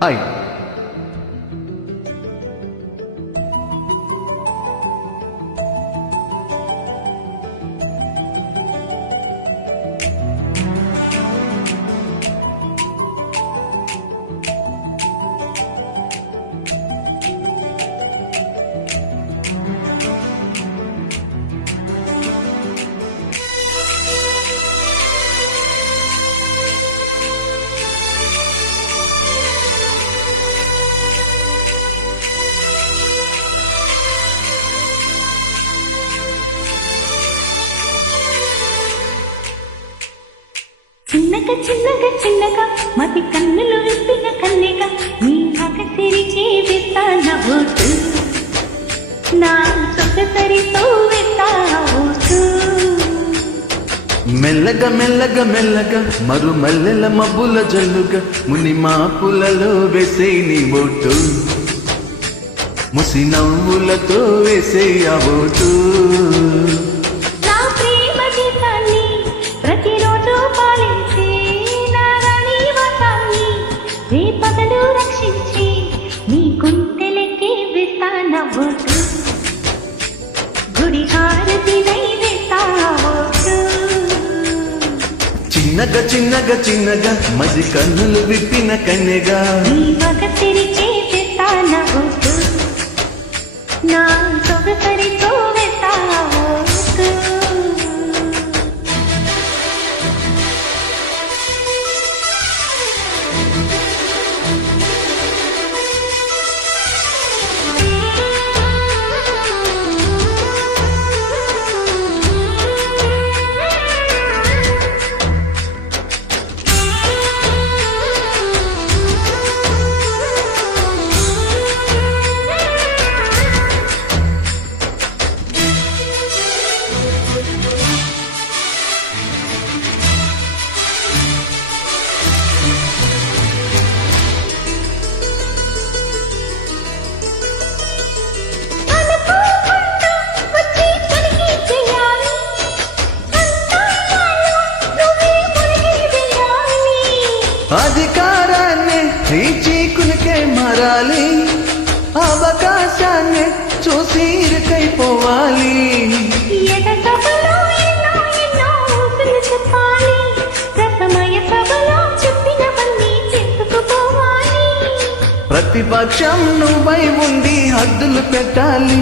爱。చిన్నక చిన్నక చిన్నక మతి కన్నులు విప్పిన కన్నెగా నీ మగసిరికి విస్తాన ఓటు? నా సొగసరితో విస్తావోటు మెల్లగ మెల్లగ మెల్లగ మరు మల్లెల మబ్బుల జల్లుగ ముని మాపులలో వేసే నీ ఓటు. ముసి నవ్వులతో వేసే ఆ గుడి హారతి చిన్నగా చిన్నగా చిన్నగా మది కన్నులు విప్పిన కన్నెగా నీ మగసిరికే విస్తాన నా సొగసరితో చీకులకే మారాలి? అవకాశాన్ని చూసి ఇరుకైపోవాలి. ప్రతిపక్షం నువ్వై ఉండి హద్దులు పెట్టాలి.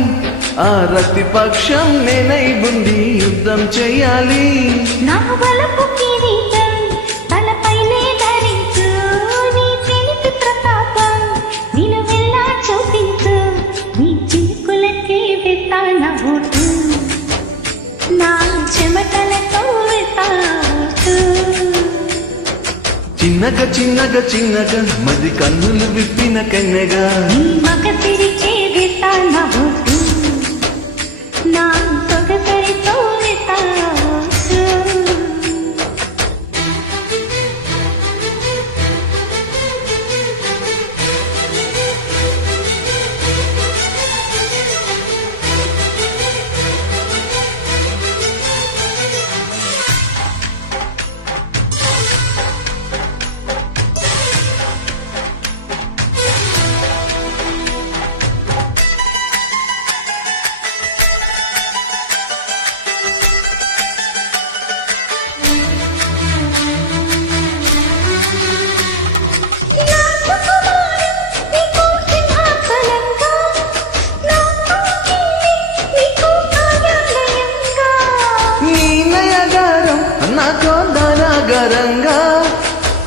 ఆ ప్రతిపక్షం నేనై ఉండి యుద్ధం చేయాలి. నా బలపు చిన్నగా చిన్నగా చిన్నగా మది కన్నులు విప్పిన కన్నెగా. నీ మగసిరికే నా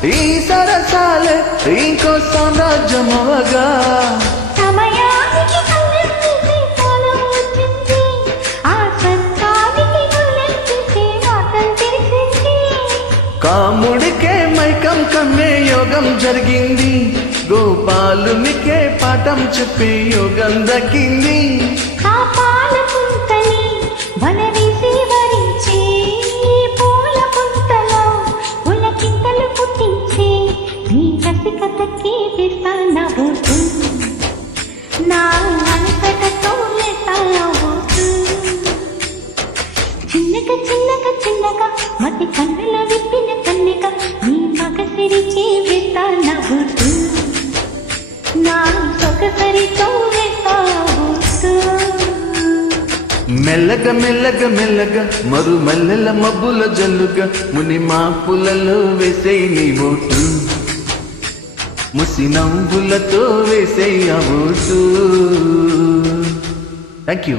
ఈ సరసాలే ఇంకో సామ్రాజ్యమవగా. కాముడికే మైకం కమ్మే యోగం జరిగింది. గోపాలునికే పాఠం చెప్పే యోగం దక్కింది. నీ రసికతకి విస్తాన నా అలసటతో లేతాన ఓటు. చిన్నగా చిన్నగా చిన్నగా మతి కన్నుల విప్పిన కన్నెగా నీ మగసిరిచి విస్తాన ఓటు. ఒక్కసారితో వేస్తావు మెల్లగా మెల్లగా మెల్లగా మరు మల్లెల మబ్బుల జల్లుగా ముని మాపులలో వేసే నీ ఓటు ముసి నవ్వులతో వేసే థ్యాంక్ యూ